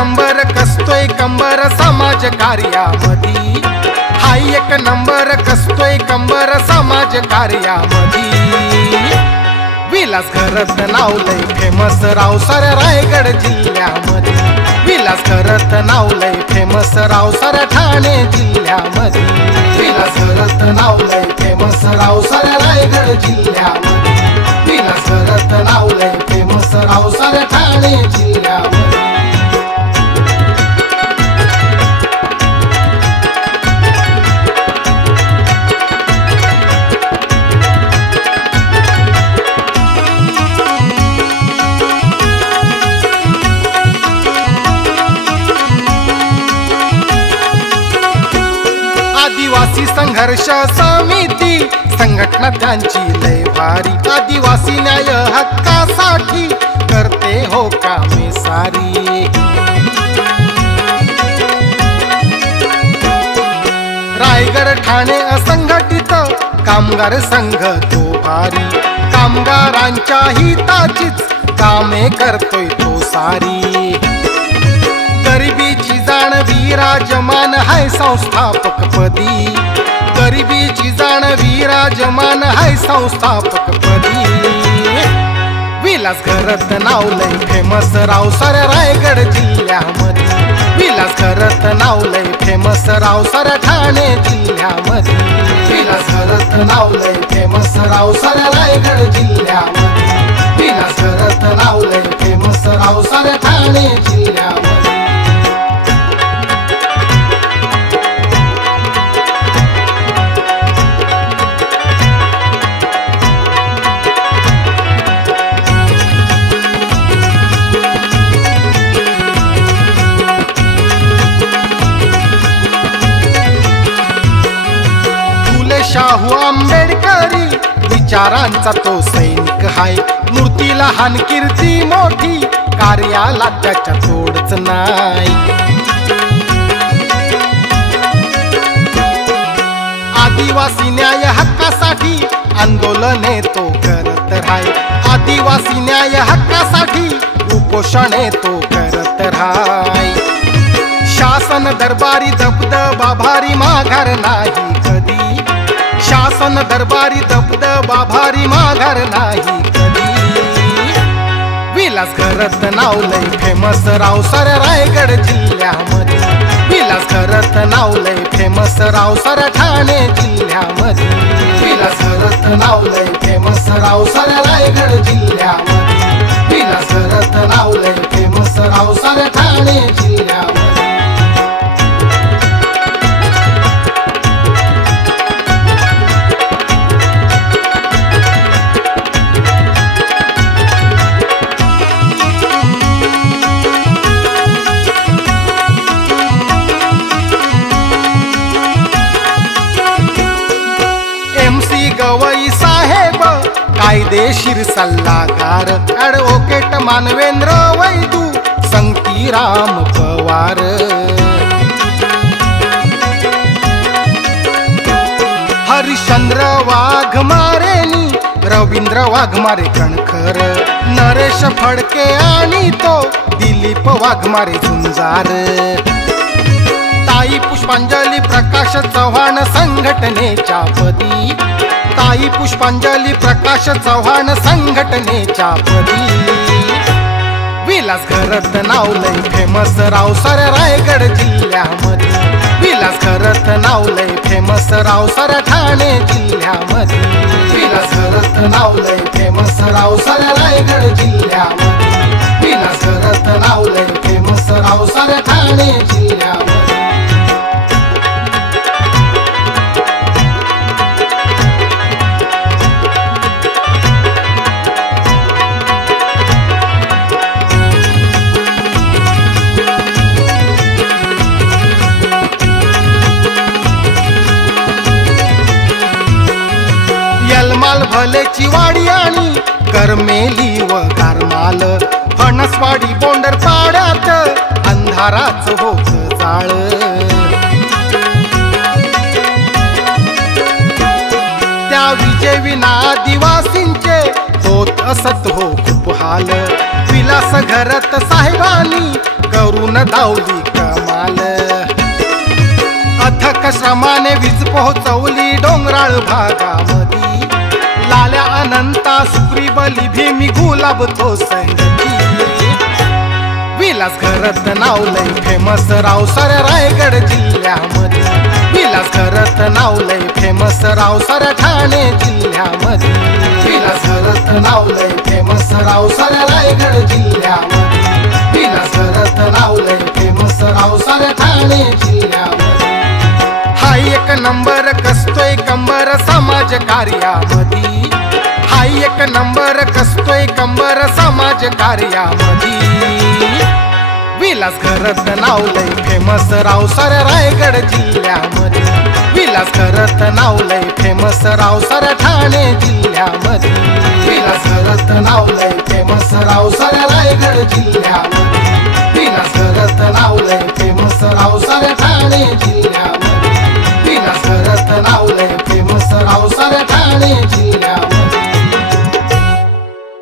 Number कसतोय कंबर समाज कार्यामधी, हाय एक नंबर कसतोय कंबर समाज कार्यामधी। विलास खरत नाव लय फेमस रावसर रायगड जिल्ह्यामध्ये, विलास खरत नाव लय फेमस रावसर ठाणे जिल्ह्यामध्ये, विलास खरत नाव लय फेमस रावसर रायगड जिल्ह्यामध्ये, विलास खरत नाव लय फेमस रावसर ठाणे जिल्ह्यामध्ये। आदिवासी संघर्ष समिती संघटना त्यांची लय भारी, आदिवासी न्याय हक्कासाठी करते हो कामे सारी। रायगड ठाणे असंघटित कामगार संघ तो भारी, कामगारांच्या हिताचीच कामे करतोय तो सारी। गरिबीची जाण विराजमान हाय संस्थापक पदी, गरिबीची जाण विराजमान हाय संस्थापक पदी। विलास खरत नाव लय फेमस रावसर रायगड जिल्ह्यामध्ये, विलास खरत नाव लय फेमस रावसर ठाणे जिल्ह्यामध्ये, विलास खरत नाव लय फेमस रावसर रायगड जिल्ह्यामध्ये, विलास खरत नाव लय फेमस रावसर ठाणे जिल्ह्यामध्ये। शाहू आंबेडकरी विचारांचा तो सैनिक हाय, मूर्ती लहान कीर्ती मोठी कार्याला त्याच्या तोडच नाही। आदिवासी न्याय हक्कासाठी आंदोलने तो करत राय, आदिवासी न्याय हक्कासाठी उपोषणे तो करत राय। शासन दरबारी दबदबा भारी माघार नाही कधी, शासन दरबारी दबदबा भारी माघार नाही कधी। विलास खरत नाव लय फेमस रावसर रायगड जिल्ह्यामध्ये, विलास खरत नाव लय फेमस रावसर ठाणे जिल्ह्यामध्ये, विलास खरत नाव लय फेमस रावसर रायगड जिल्ह्यामध्ये, विलास खरत नाव लय फेमस रावसर ठाणे जिल्ह्यामध्ये। गवई साहेब कायदेशीर सल्लागार, ॲडव्होकेट मानवेंद्र वैदू संगतीराम पवार। हरिश्चंद्र वाघमारेनी रवींद्र वाघमारे कणखर, नरेश फडके आणि तो दिलीप वाघमारे झुंजार। ताई पुष्पांजली प्रकाश चव्हाण संघटनेच्या पदी, ताई पुष्पांजली प्रकाश चव्हाण संघटनेच्या पदी। विलास खरत नाव लय फेमस रावसर रायगड जिल्ह्यामध्ये, विलास खरत नाव लय फेमस रावसर ठाणे जिल्ह्यामध्ये, विलास खरत नाव लय फेमस रावसर रायगड जिल्ह्यामध्ये, विलास खरत नाव लय फेमस रावसर ठाणे जिल्ह्यामध्ये। यलमाल भलेची वाडी आणि करमेली व गारमाल, फणसवाडी बोंडर पाड्यात अंधाराच होत जाळ। त्या विजय विना आदिवासींचे होत असत हो खूप हाल, विलास घरत साहेबांनी करून दावली कमाल अथक श्रमाने वीज पोहोचवली डोंगराळ भागामधी लाल्या अनंता सुग्रीवली भीमी गुलाब तो संगती विलास घरत नाव लय फेमस रावसाऱ्या रायगड जिल्ह्यामध्ये विलास घरत नाव लय फेमस रावसाऱ्या ठाणे जिल्ह्यामध्ये विलास घरत नाव लय फेमस रावसाऱ्या रायगड जिल्ह्यामध्ये विलास घरत नाव लय फेमस रावसाऱ्या ठाणे जिल्ह्यामध्ये हाय एक नंबर कसतोय कंबर समाज कार्यामध्ये हाय एक नंबर कसतोय कंबर समाज कार्यामध्ये विलास घरत नाव लय फेमस रावसाऱ्या रायगड जिल्ह्यामध्ये विलास घरत नाव लय फेमस रावसाऱ्या ठाणे जिल्ह्यामध्ये विलास घरत नाव लय फेमस रावसाऱ्या रायगड जिल्ह्यामध्ये विलास घरत नाव लय फेमस रावसाऱ्या ठाणे जिल्ह्यामध्ये विलास घरत नाव लय फेमस रावसाऱ्या ठाणे